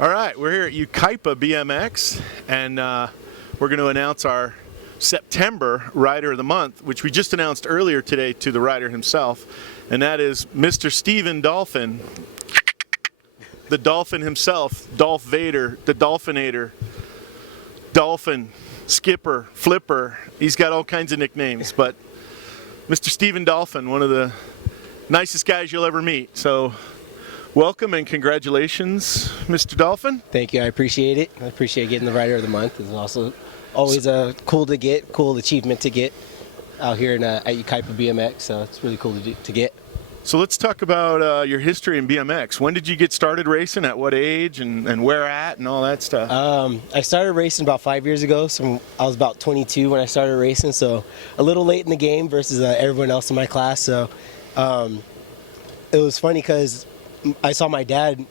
All right, we're here at Yucaipa BMX, and we're going to announce our September Rider of the Month, which we just announced earlier today to the rider himself, and that is Mr. Steven Dolphin, the Dolphin himself, Dolph Vader, the Dolphinator, Dolphin, Skipper, Flipper. He's got all kinds of nicknames, but Mr. Steven Dolphin, one of the nicest guys you'll ever meet. So welcome and congratulations, Mr. Dolphin. Thank you. I appreciate it. I appreciate getting the Rider of the Month. It's also always a cool achievement to get out here at Yucaipa BMX. So it's really cool to get. So let's talk about your history in BMX. When did you get started racing? At what age and where at and all that stuff? I started racing about 5 years ago. So I was about 22 when I started racing. So a little late in the game versus everyone else in my class. So it was funny because I saw my dad,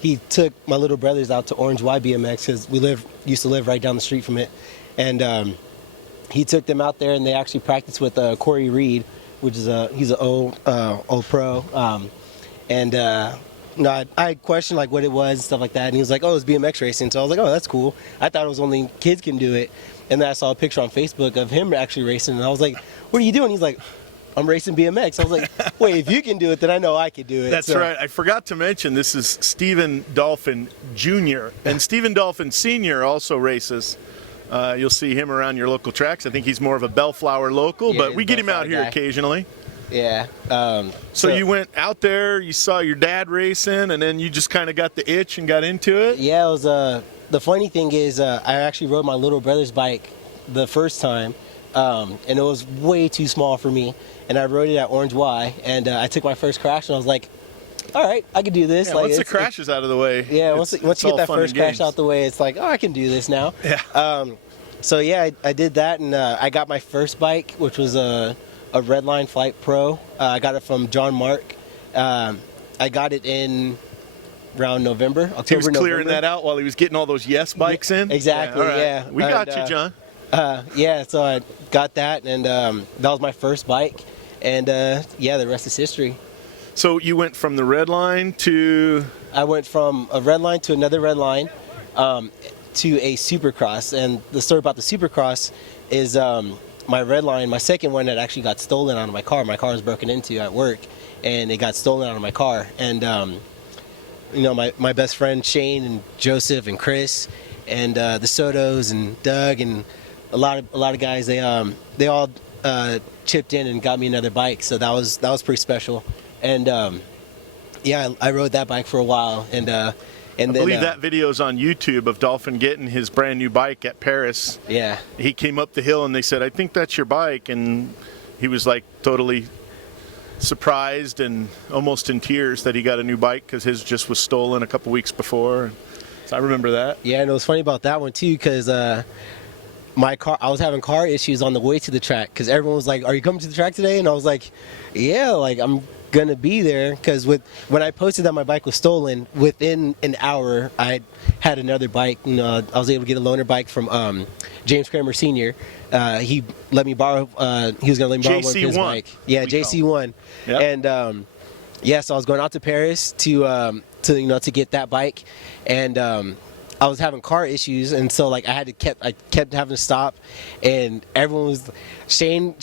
he took my little brothers out to Orange Y BMX because we used to live right down the street from it. And he took them out there and they actually practiced with Corey Reed, which is he's an old pro. I questioned like what it was and stuff like that. And he was like, oh, it's BMX racing. So I was like, oh, that's cool. I thought it was only kids can do it. And then I saw a picture on Facebook of him actually racing. And I was like, what are you doing? He's like, I'm racing BMX. I was like, wait, if you can do it, then I know I can do it. That's right. I forgot to mention this is Steven Dolphin Jr. And Steven Dolphin Sr. also races. You'll see him around your local tracks. I think he's more of a Bellflower local, but we get him out here occasionally. Yeah. So you went out there, you saw your dad racing, and then you just kind of got the itch and got into it? Yeah, it was, the funny thing is I actually rode my little brother's bike the first time, and it was way too small for me. And I rode it at Orange Y, and I took my first crash, and I was like, all right, I can do this. Yeah, like, once the crash is out of the way. Yeah, once you get that first crash out the way, it's like, oh, I can do this now. Yeah. So yeah, I did that, and I got my first bike, which was a Redline Flight Pro. I got it from John Mark. I got it in around November, October, He was clearing that out while he was getting all those Yes bikes in? Exactly, yeah. We got you, John. Yeah, so I got that, and that was my first bike. And yeah, the rest is history. So you went from the Redline to... I went from a Redline to another Redline to a Supercross. And the story about the Supercross is my Redline, my second one, that actually got stolen out of my car. My car was broken into at work, and it got stolen out of my car. And you know, my best friend Shane and Joseph and Chris and the Sotos and Doug and a lot of guys, they all chipped in and got me another bike, so that was pretty special. And yeah, I rode that bike for a while, and I believe that video's on YouTube of Dolphin getting his brand new bike at Paris. Yeah, he came up the hill and they said, I think that's your bike, and he was like totally surprised and almost in tears that he got a new bike because his just was stolen a couple weeks before. So I remember that. Yeah, and it was funny about that one too, because my car, I was having car issues on the way to the track because everyone was like, are you coming to the track today? And I was like, yeah, like I'm gonna be there, because when I posted that my bike was stolen, within an hour I had another bike. You know, I was able to get a loaner bike from James Kramer Sr. He let me borrow, he was gonna let me borrow one of his bike. Yeah, JC1. Yep. And yeah, so I was going out to Paris to get that bike, and I was having car issues, and so like I kept having to stop, and everyone was, Shane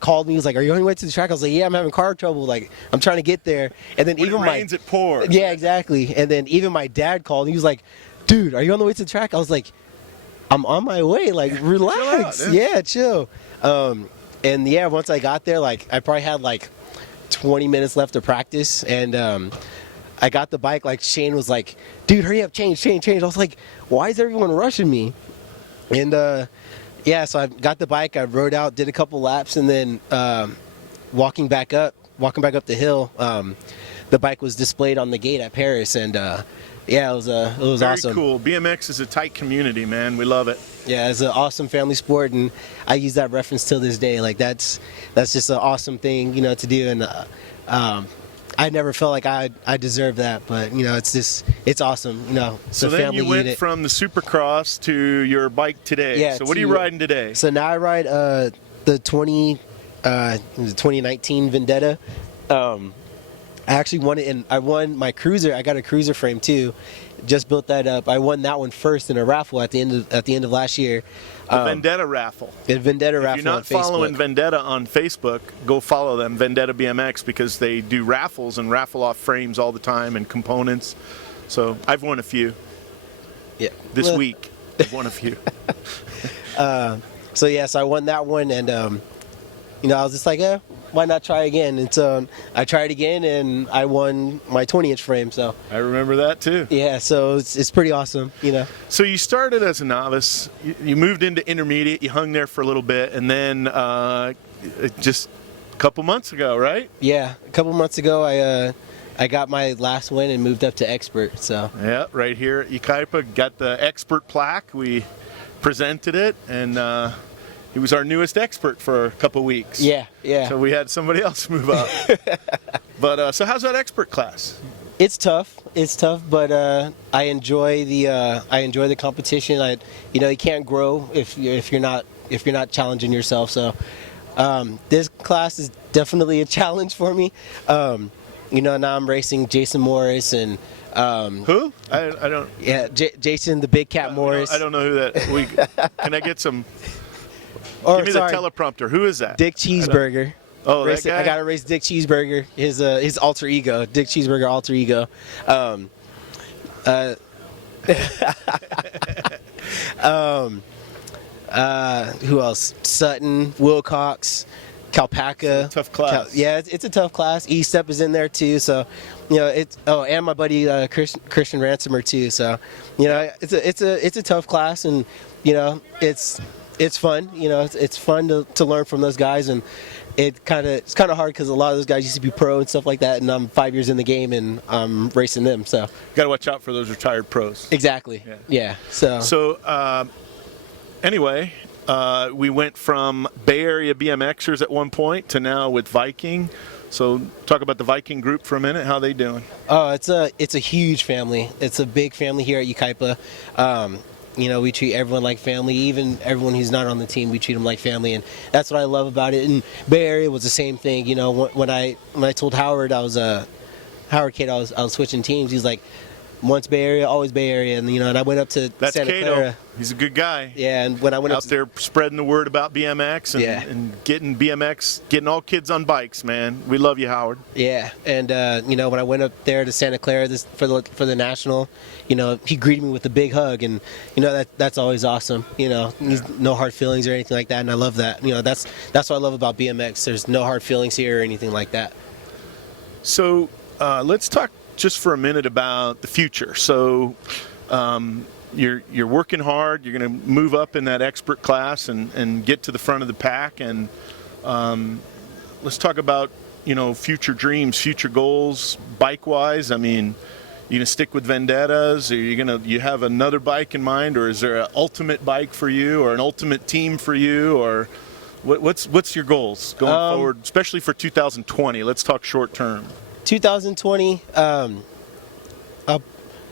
called me. He was like, "Are you on your way to the track?" I was like, "Yeah, I'm having car trouble. Like I'm trying to get there." And then when it rains, it pours. Yeah, exactly. And then even my dad called. And he was like, "Dude, are you on the way to the track?" I was like, "I'm on my way. Like relax. Chill out, yeah, chill." And yeah, once I got there, like I probably had like 20 minutes left to practice, and I got the bike, like Shane was like, dude, hurry up, change. I was like, why is everyone rushing me? And yeah, so I got the bike, I rode out, did a couple laps, and then walking back up the hill, the bike was displayed on the gate at Paris, and yeah, it was Very awesome. Cool. BMX is a tight community, man. We love it. Yeah, it's an awesome family sport, and I use that reference till this day. Like that's just an awesome thing, you know, to do, and I never felt like I deserved that, but you know, it's awesome, you know. So then you went from the Supercross to your bike today. Yeah. So what are you riding today? So now I ride the 2019 Vendetta. I actually won it, and I won my cruiser. I got a cruiser frame too, just built that up. I won that one first in a raffle at the end of last year. The Vendetta raffle. The Vendetta If raffle you're on not following Facebook. Vendetta on Facebook, go follow them, Vendetta BMX, because they do raffles and raffle off frames all the time and components. So I've won a few Yeah. this week. I've won a few. So yes, I won that one, and you know, I was just like, why not try again? And so I tried again, and I won my 20-inch frame. So I remember that too. yeah, so it's pretty awesome, you know. So you started as a novice, you moved into intermediate, you hung there for a little bit, and then just a couple months ago, right? Yeah, a couple months ago, I got my last win and moved up to expert. So Yeah, right here at Yucaipa, got the expert plaque. We presented it, and he was our newest expert for a couple weeks. yeah. So we had somebody else move up. But so how's that expert class? It's tough, but I enjoy the competition. You can't grow if you're not challenging yourself. So this class is definitely a challenge for me. Now I'm racing Jason Morris and Who? I don't. yeah, Jason the Big Cat Morris. I don't know who that. Can I get some? Or, Give me sorry, the teleprompter. Who is that? Dick Cheeseburger. Oh, that Racing, guy. I gotta race Dick Cheeseburger, his alter ego, Dick Cheeseburger alter ego. Who else? Sutton, Wilcox, Calpaca. Tough class. It's a tough class. E-Step is in there too, so and my buddy Christian Ransomer too. So it's a tough class, and it's fun. It's fun to learn from those guys, and it's kind of hard because a lot of those guys used to be pro and stuff like that, and I'm 5 years in the game and I'm racing them. So Got to watch out for those retired pros. exactly, yeah. So anyway, we went from Bay Area BMXers at one point to now with Viking. So talk about the Viking group for a minute. How they doing? Oh, it's a huge family. It's a big family here at Yucaipa. We treat everyone like family, even everyone who's not on the team. We treat them like family, and that's what I love about it. And Bay Area was the same thing. When I told Howard I was a Howard kid, I was switching teams. He's like, once Bay Area, always Bay Area, and I went up to That's Santa Cato. Clara. He's a good guy. Yeah, and when I went Out up to, there spreading the word about BMX and getting all kids on bikes, man. We love you, Howard. yeah, and when I went up there to Santa Clara for the national, he greeted me with a big hug, and that's always awesome. He's no hard feelings or anything like that, and I love that. That's what I love about BMX. There's no hard feelings here or anything like that. So let's talk just for a minute about the future. So you're working hard. You're going to move up in that expert class and get to the front of the pack. And let's talk about future dreams, future goals, bike-wise. I mean, you gonna stick with Vendettas? Or you have another bike in mind, or is there an ultimate bike for you, or an ultimate team for you, or what's your goals going forward, especially for 2020? Let's talk short term. 2020,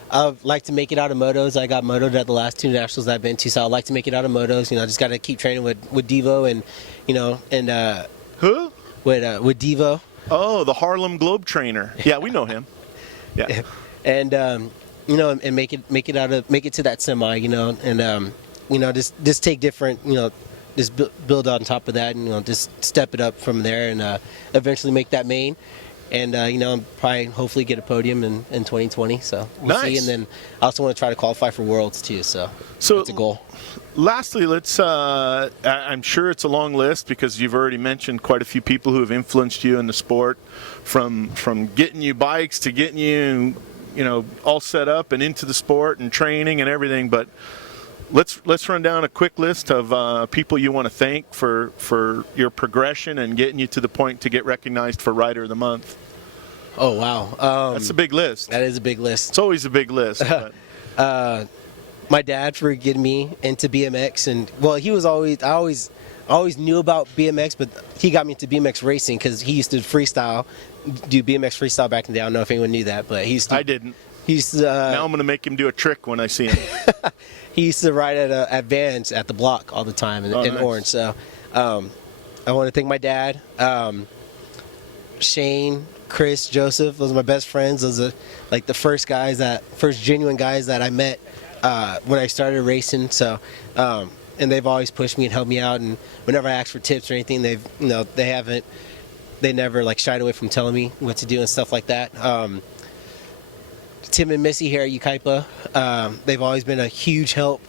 I'd like to make it out of motos. I got motoed at the last two nationals I've been to, so I'd like to make it out of motos. I just got to keep training with Devo and Who? with Devo. Oh, the Harlem Globe Trainer. Yeah, we know him. Yeah. And and make it to that semi. Just take different. Just build on top of that, and just step it up from there, and eventually make that main. And probably hopefully get a podium in 2020. So we'll see. And then I also want to try to qualify for Worlds too. So that's a goal. Lastly, let's. I'm sure it's a long list because you've already mentioned quite a few people who have influenced you in the sport, from getting you bikes to getting you, all set up and into the sport and training and everything. But let's run down a quick list of people you want to thank for your progression and getting you to the point to get recognized for Rider of the Month. Oh wow, That's a big list. That is a big list. It's always a big list. But. My dad for getting me into BMX, and he was I always knew about BMX, but he got me into BMX racing because he used to do BMX freestyle back in the day. I don't know if anyone knew that, but I didn't. Now I'm going to make him do a trick when I see him. He used to ride at Vans at the block all the time in nice. Orange. So I want to thank my dad. Shane, Chris, Joseph, those are my best friends. Those are like the first genuine guys that I met when I started racing. So, and they've always pushed me and helped me out. And whenever I ask for tips or anything, they never like shied away from telling me what to do and stuff like that. Tim and Missy here at Yucaipa, they've always been a huge help,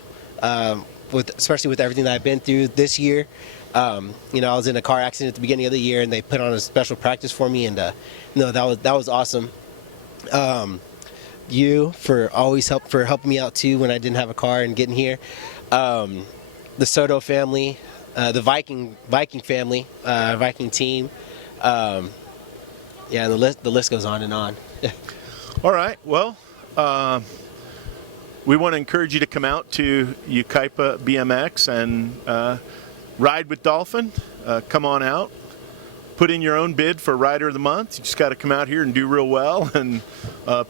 especially with everything that I've been through this year. I was in a car accident at the beginning of the year, and they put on a special practice for me, and that was awesome. You for helping me out too when I didn't have a car and getting here. The Soto family, the Viking family, Viking team. And the list goes on and on. All right. Well, we want to encourage you to come out to Yucaipa BMX and ride with Dolphin. Come on out. Put in your own bid for Rider of the Month. You just got to come out here and do real well and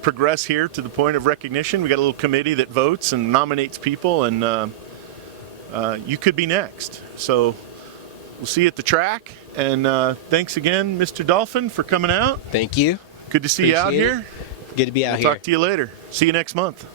progress here to the point of recognition. We got a little committee that votes and nominates people, and you could be next. So we'll see you at the track. And thanks again, Mr. Dolphin, for coming out. Thank you. Good to see you out here. Good to be out here. Talk to you later. See you next month.